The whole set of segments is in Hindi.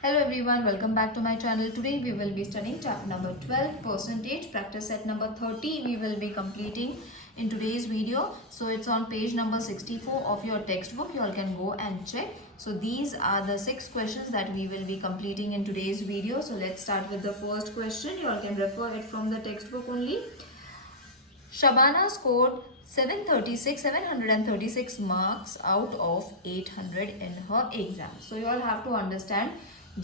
Hello everyone, welcome back to my channel. Today we will be studying chapter number 12, percentage, practice set number 30. We will be completing in today's video. So it's on page number 64 of your textbook. You all can go and check. So these are the 6 questions that we will be completing in today's video. So let's start with the first question. You all can refer it from the textbook only. Shabana scored 736 marks out of 800 in her exam. So you all have to understand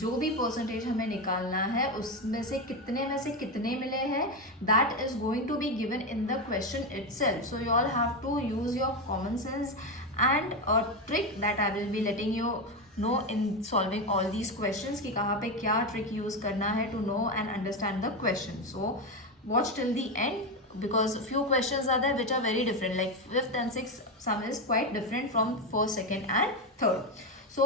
जो भी परसेंटेज हमें निकालना है उसमें से कितने मिले हैं that is going to be given in the question itself. So you all have to use your common sense and a trick that I will be letting you know in solving all these questions कि कहाँ पे क्या ट्रिक यूज करना है to know and understand the question. So watch till the end because few questions are there which are very different, like 5th and 6th sum is quite different from 1st, 2nd and 3rd. So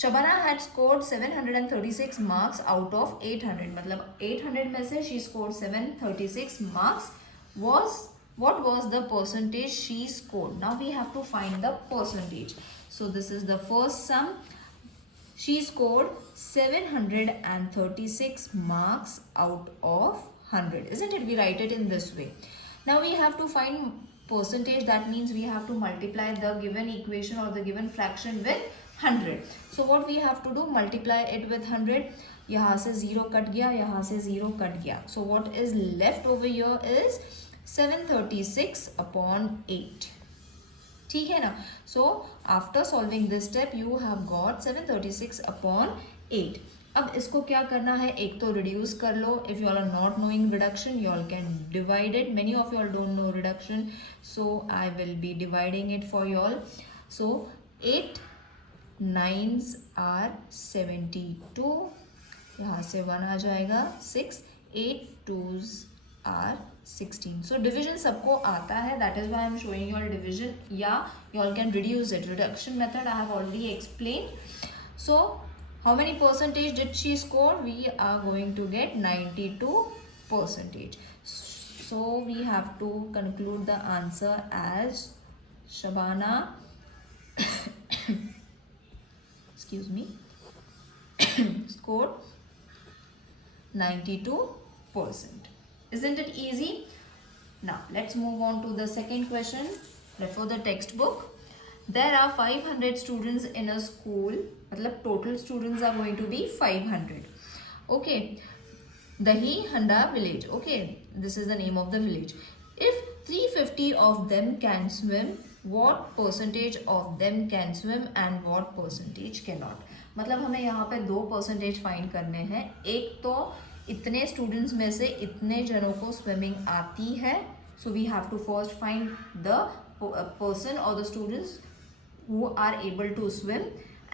Shabana had scored 736 marks out of 800. मतलब 800 में से she scored 736 marks. What was the percentage she scored? Now we have to find the percentage. So this is the first sum. She scored 736 marks out of 100, isn't it? We write it in this way. Now we have to find percentage. That means we have to multiply the given equation or the given fraction with 100. So what we have to do, multiply it with 100. यहाँ से 0 कट गया, यहाँ से 0 कट गया. So what is left over here is 736 upon 8. ठीक है ना? So after solving this step you have got 736 upon 8. अब इसको क्या करना है, एक तो रिड्यूस कर लो. If you all are not knowing reduction you all can divide it. Many of you all don't know reduction, so I will be dividing it for you all. So 8 9s are 72, यहाँ से 1 आ जाएगा 6, 8 2s आर 16. सो डिविजन सबको आता है, that is why I am showing your division. या you all can reduce it. Reduction method I have already explain. So how many percentage did she score? We are going to get 92 percentage. So we have to conclude the answer as Shabana excuse me scored 92%. Isn't it easy? Now let's move on to the second question. Refer the textbook. There are 500 students in a school. मतलब total students are going to be 500. Okay. Dahi Handa village. Okay. This is the name of the village. If 350 of them can swim, what percentage of them can swim and what percentage cannot? मतलब हमें यहाँ पे 2 percentage find करने हैं. एक तो इतने students में से इतने जनों को swimming आती है. So we have to first find the person or the students who are able to swim,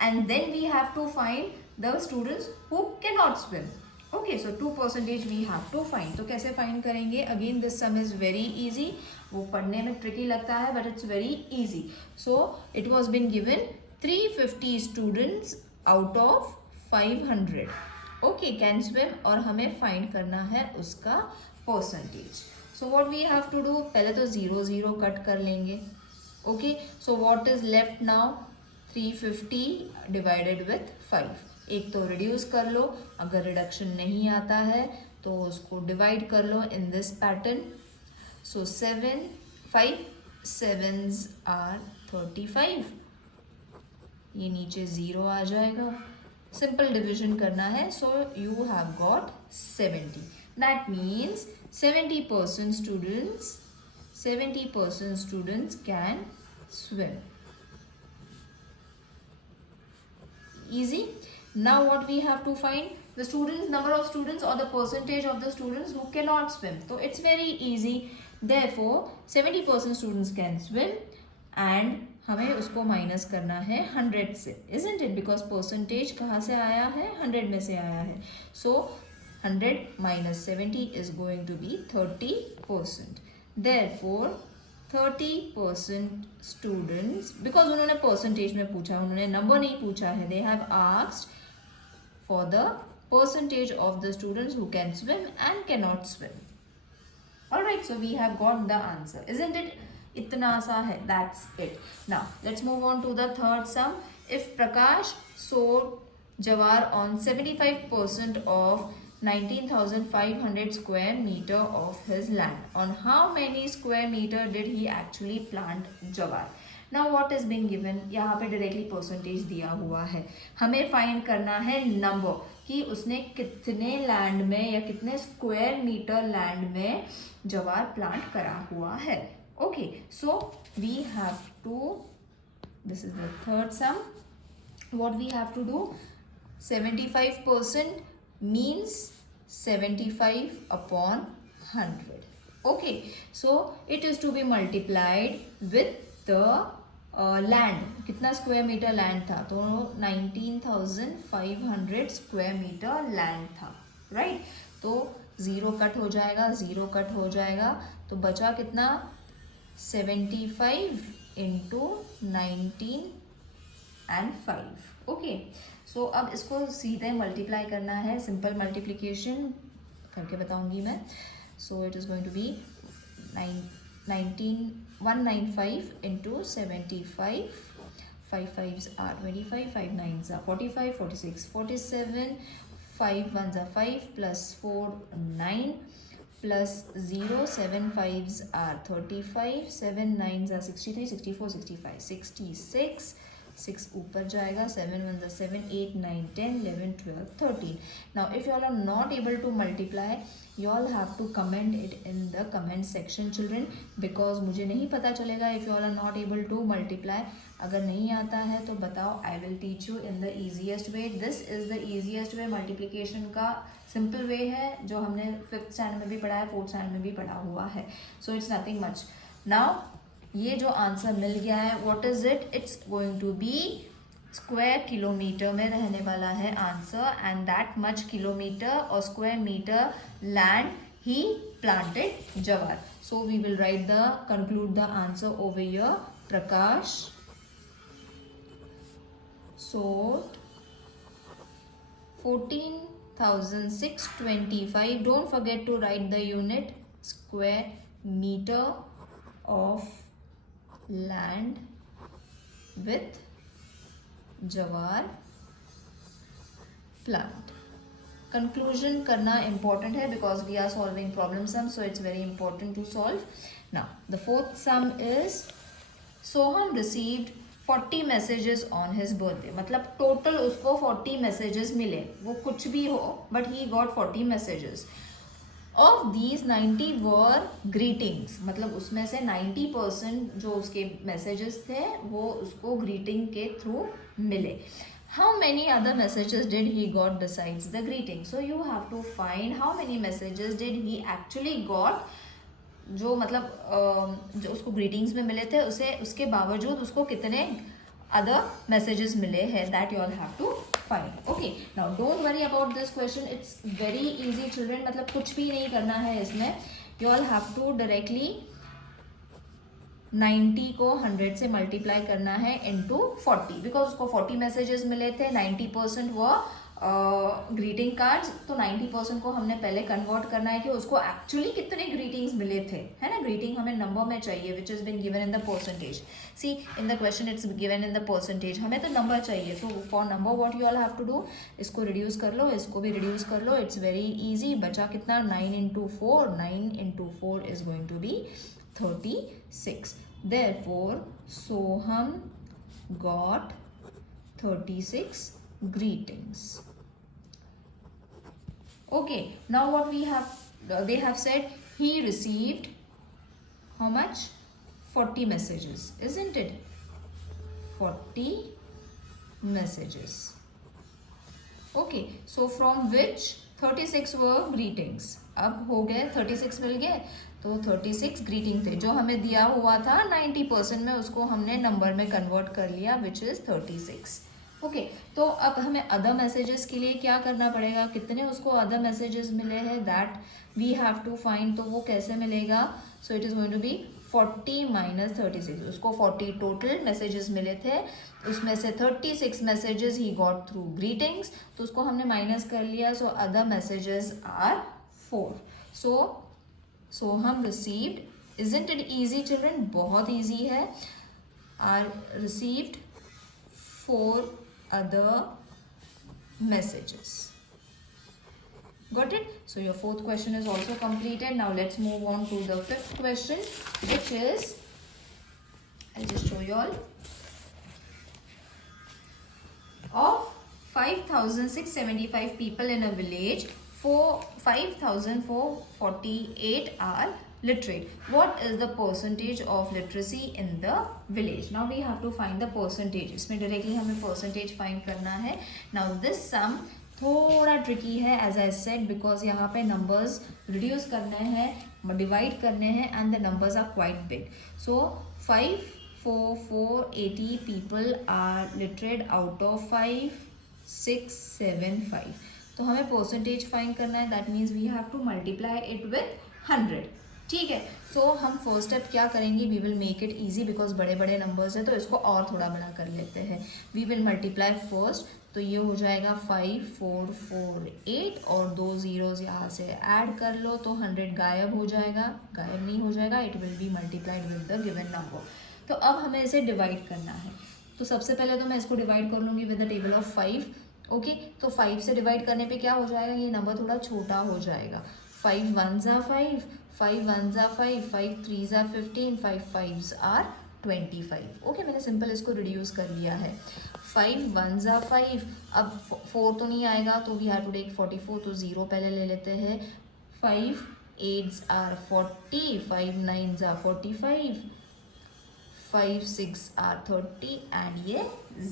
and then we have to find the students who cannot swim. Okay, so 2 percentage we have to find. तो कैसे find करेंगे? Again this sum is very easy. वो पढ़ने में tricky लगता है but it's very easy. So it was been given 350 students out of 500. Okay, can swim और हमें find करना है उसका percentage. So what we have to do? पहले तो 0 0 कट कर लेंगे. Okay, so what is left now? 350 divided with 5. एक तो reduce कर लो, अगर reduction नहीं आता है तो उसको divide कर लो in this pattern. So 5 7s are 35. ये नीचे 0 आ जाएगा. Simple division करना है, so you have got 70. That means 70% students can swim. Easy. Now what we have to find? The students, number of students or the percentage of the students who cannot swim. So it's very easy. Therefore 70% students can swim and हमें उसको माइनस करना है 100 से, isn't it? Because percentage कहाँ से आया है? 100 में से आया है. So 100 minus 70 is going to be 30%. Therefore 30% students, because उन्होंने percentage में पूछा, उन्होंने number नहीं पूछा है, they have asked for the percentage of the students who can swim and cannot swim. Alright, so we have got the answer, isn't it? इतना सा है, that's it. Now let's move on to the third sum. If Prakash Jawar on 75% of 19,500 square meter of his land. On how many square meter did he actually plant Jawar? Now what is being given? यहाँ पे डायरेक्टली परसेंटेज दिया हुआ है, हमें फाइंड करना है नंबर कि उसने कितने लैंड में या कितने स्क्वायर मीटर लैंड में जवार प्लांट करा हुआ है. Okay, so we have to, this is the third sum. What we have to do? 75% means 75 upon 100. Okay, so it is to be multiplied with the land. कितना स्क्वायर मीटर लैंड था? तो 19,500 स्क्वायर मीटर लैंड था, राइट? तो 0 कट हो जाएगा, 0 कट हो जाएगा, तो बचा कितना? 75 इंटू 19 एंड 5. ओके, सो अब इसको सीधे मल्टीप्लाई करना है, सिंपल मल्टीप्लिकेशन करके बताऊंगी मैं. So it is going to be 195 into 75. 5 5s are 25, 5 9s are 45, 46, 47, 5 1s are 5 plus 4 9 plus 0, 7 5s are 35, 7 9s are 63, 64, 65, 66. 6 ऊपर जाएगा, 7 1s are 7, 8 9 10 11 12 13. Now if you all are not able to multiply, you all have to comment it in the comment section children, because मुझे नहीं पता चलेगा if you all are not able to multiply. अगर नहीं आता है तो बताओ, I will teach you in the easiest way. This is the easiest way. multiplication का simple way है, जो हमने 5th standard में भी पढ़ा है, 4th standard में भी पढ़ा हुआ है. So it's nothing much. Now ये जो आंसर मिल गया है, what is it? It's going to be square kilometre में रहने वाला है answer, and that much kilometre और स्क्वायर मीटर लैंड ही planted jowar. So we will write the conclude the answer over here. प्रकाश सोड 14,625. Don't forget to write the unit. Square metre of land with जवार plant. Conclusion करना important है because we are solving problem sum, so it's very important to solve. Now the fourth sum is Soham received 40 messages on his birthday. मतलब total उसको 40 messages मिले, वो कुछ भी हो, but he got 40 messages. Of these 90 were greetings. मतलब उसमें से 90% जो उसके messages थे वो उसको greeting के through मिले. How many other messages did he got besides the greeting? So you have to find how many messages did he actually got, जो मतलब जो उसको greetings में मिले थे, उसे उसके बावजूद उसको कितने other messages मिले हैं, that you all have to find. Okay, now don't worry about this question, it's very easy children. मतलब कुछ भी नहीं करना है इसमें. You all have to directly 90 को 100 से मल्टीप्लाई करना है into 40, बिकॉज उसको 40 मैसेजेस मिले थे, 90% वो ग्रीटिंग कार्ड्स, तो 90% को हमने पहले कन्वर्ट करना है कि उसको एक्चुअली कितने ग्रीटिंग्स मिले थे, है ना. ग्रीटिंग हमें नंबर में चाहिए, which is been given in the percentage. See in the question it's given in the percentage, हमें तो नंबर चाहिए. So for number what you all have to do, इसको रिड्यूस कर लो, इसको भी रिड्यूस कर लो. It's very easy. बचा कितना? 9 into 4. 9 into 4 is going to be 36. Therefore Soham got 36 greetings. Okay, now what we have, they have said he received how much? 40 messages, isn't it? 40 messages. Okay, so from which 36 were greetings. अब हो गए 36 मिल गए, तो 36 ग्रीटिंग थे. जो हमें दिया हुआ था 90% में, उसको हमने नंबर में कन्वर्ट कर लिया, विच इज़ 36. ओके, तो अब हमें अदर मैसेजेस के लिए क्या करना पड़ेगा, कितने उसको अदर मैसेजेस मिले हैं, that we have to find. तो वो कैसे मिलेगा? So it is going to be 40 minus 36. उसको 40 टोटल मैसेजेस मिले थे, उसमें से 36 मैसेजेस ही गॉट थ्रू ग्रीटिंग्स, तो उसको हमने माइनस कर लिया. So other messages are 4. So Soham received, isn't it easy children? बहुत easy है. are received 4 other messages. Got it? So your fourth question is also completed. Now let's move on to the fifth question, which is, I'll just show you all. Of 5,675 people in a village, 5,448 are literate. What is the percentage of literacy in the village? Now we have to find the percentage. इसमें directly हमें percentage find करना है. Now this sum थोड़ा tricky है, as I said, because यहाँ पे numbers reduce करने हैं, divide करने हैं, and the numbers are quite big. So 5,480 people are literate out of 5,675. तो हमें परसेंटेज फाइंड करना है. That means we have to multiply it with 100. ठीक है. सो हम फर्स्ट स्टेप क्या करेंगे, we will make it easy because बड़े बड़े नंबर्स है तो इसको और थोड़ा बड़ा कर लेते हैं. वी विल मल्टीप्लाई फर्स्ट, तो ये हो जाएगा 5,448 और 2 zeros यहाँ से ऐड कर लो तो 100 गायब हो जाएगा. गायब नहीं हो जाएगा, it will be multiplied with the given number. तो अब हमें इसे डिवाइड करना है. तो सबसे पहले तो मैं इसको डिवाइड कर लूँगी with the table of 5. Okay, तो 5 से डिवाइड करने पे क्या हो जाएगा, ये नंबर थोड़ा छोटा हो जाएगा. 5 1s are 5, 5 1s are 5, 5 3s are 15, 5 5s are 25. Okay, मैंने सिंपल इसको रिड्यूस कर लिया है. 5 1s are 5. अब 4 तो नहीं आएगा तो वी हैव टू टेक 44, तो 0 पहले ले लेते हैं. 5 8s are 40, 5 9s are 45, 5 6 are 30 and ये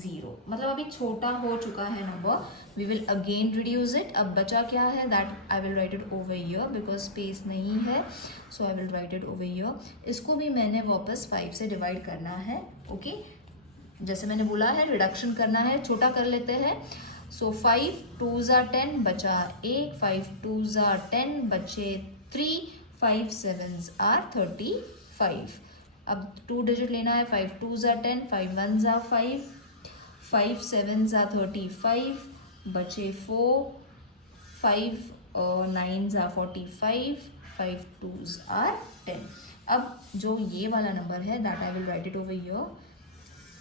0. मतलब अभी छोटा हो चुका है number. We will again reduce it. अब बचा क्या है, that I will write it over here because space नहीं है. So I will write it over here. इसको भी मैंने वापस 5 से डिवाइड करना है. ओके, जैसे मैंने बोला है रिडक्शन करना है, छोटा कर लेते हैं. सो 5 2s are 10 बचा 1, 5 2s are 10 बचे 3, 5 7s are 35. अब 2 डिजिट लेना है. 5 2s are 10, 5 1s are 5, 5 7s are 35 बचे 4, 5 9s are 45, 5 2s are 10. अब जो ये वाला नंबर है that I will write it over here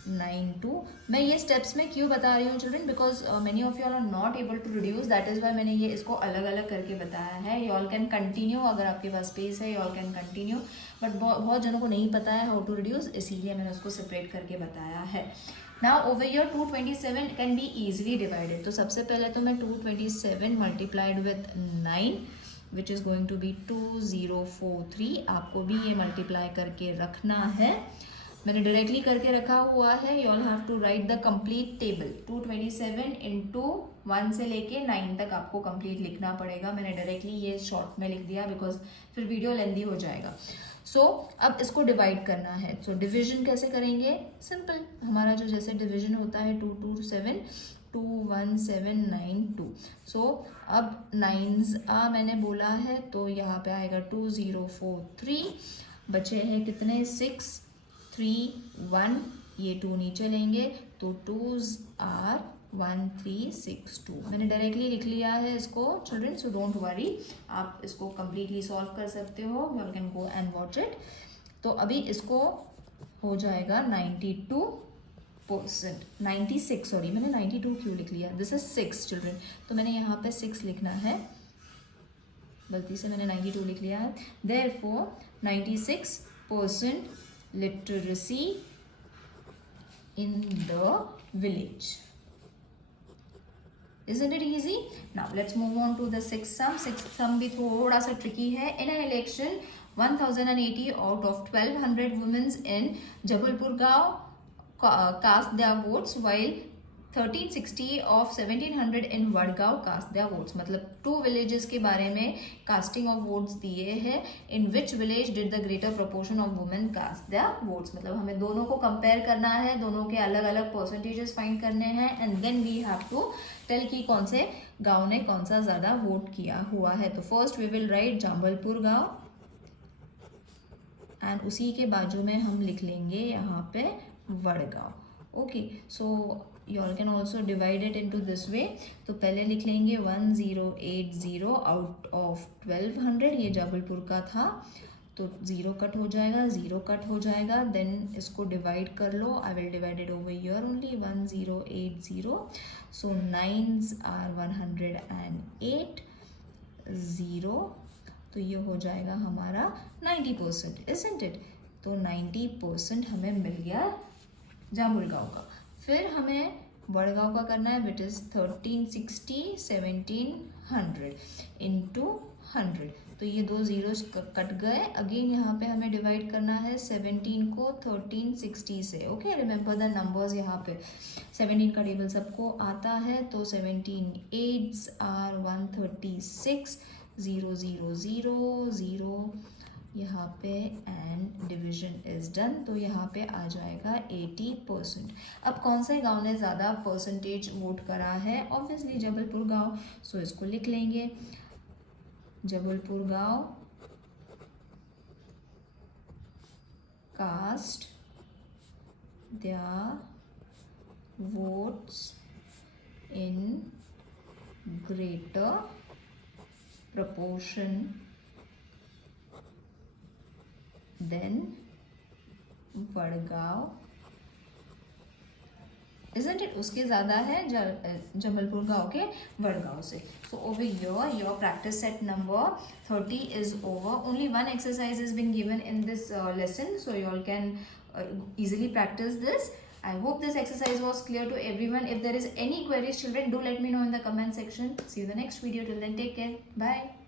92. मैं ये स्टेप्स में क्यों बता रही हूँ children, because many of you are not able to reduce. That is why मैंने ये इसको अलग अलग करके बताया है. यू ऑल कैन कंटिन्यू, अगर आपके पास स्पेस है you all can continue, but बहुत जनों को नहीं पता है हाउ टू रिड्यूस, इसीलिए मैंने उसको सेपरेट करके बताया है. Now over here 227 can be easily divided. तो सबसे पहले तो मैं 227 multiplied with 9 which is going to be 2043. आपको भी ये मल्टीप्लाई करके रखना है. मैंने डायरेक्टली करके रखा हुआ है. You all have to write the complete table. 227 into 1 से लेके 9 तक आपको कंप्लीट लिखना पड़ेगा. मैंने डायरेक्टली ये शॉर्ट में लिख दिया बिकॉज फिर वीडियो लेंदी हो जाएगा. सो अब इसको डिवाइड करना है. सो डिविजन कैसे करेंगे, सिंपल. हमारा जो जैसे डिविजन होता है 227 21792. सो अब 9s मैंने बोला है तो यहाँ पे आएगा 2043. बचे हैं कितने 6 3 1, ये 2 नीचे लेंगे तो 2s are 1362. मैंने डायरेक्टली लिख लिया है इसको चिल्ड्रन, सो डोंट वरी, आप इसको कम्प्लीटली सॉल्व कर सकते हो. You can go and watch it. तो अभी इसको हो जाएगा 92%, 96, सॉरी मैंने 92 क्यों लिख लिया, दिस इज 6 चिल्ड्रन. तो मैंने यहाँ पे 6 लिखना है, गलती से मैंने 92 लिख लिया है. Therefore 96% literacy in the village. Isn't it easy? Now let's move on to the sixth sum. Sixth sum भी थोड़ा सा tricky है. In an election 1080 out of 1200 women in Jabalpur गांव cast their votes while 1360 of 1700 in Wadgaon cast their votes. मतलब 2 villages के बारे में casting of votes दिए हैं. In which village did the greater proportion of women cast their votes? मतलब हमें दोनों को compare करना है, दोनों के अलग अलग percentages find करने हैं and then we have to tell कि कौन से गांव ने कौन सा ज़्यादा वोट किया हुआ है. तो first we will write Jabalpur गांव and उसी के बाजू में हम लिख लेंगे यहाँ पे Wadgaon. Okay, so you all can also divide it into this way. तो पहले लिख लेंगे 1080 out of 1200, ये जबलपुर का था. तो 0 कट हो जाएगा, 0 कट हो जाएगा, देन इसको डिवाइड कर लो. I will divide it over here only. 1080. So 9s are 108. 0, तो ये हो जाएगा हमारा 90%, isn't it? तो 90% हमें मिल गया जामुलगांव का. फिर हमें वडगांव का करना है, विच इज़ 1360 1700 इंटू 100. तो ये 2 जीरोस कट गए. अगेन यहाँ पे हमें डिवाइड करना है 17 को 1360 से. Okay, remember the numbers. यहाँ पे 17 का टेबल सबको आता है, तो 17 8s आर 136. 0 0 0 0 यहाँ पे, एंड डिवीजन इज डन. तो यहाँ पे आ जाएगा 80%. अब कौन से गांव ने ज़्यादा परसेंटेज वोट करा है? ऑब्वियसली जबलपुर गांव. सो इसको लिख लेंगे, जबलपुर गांव cast their votes in greater proportion than Wadgaon. Isn't it? उसके ज़्यादा है जबलपुर गांव के वडगांव से. So over here your practice set number 30 is over. Only one exercise is being given in this lesson, so you all can easily practice this. I hope this exercise was clear to everyone. If there is any queries, children, do let me know in the comment section. See you in the next video. Till then, take care. Bye.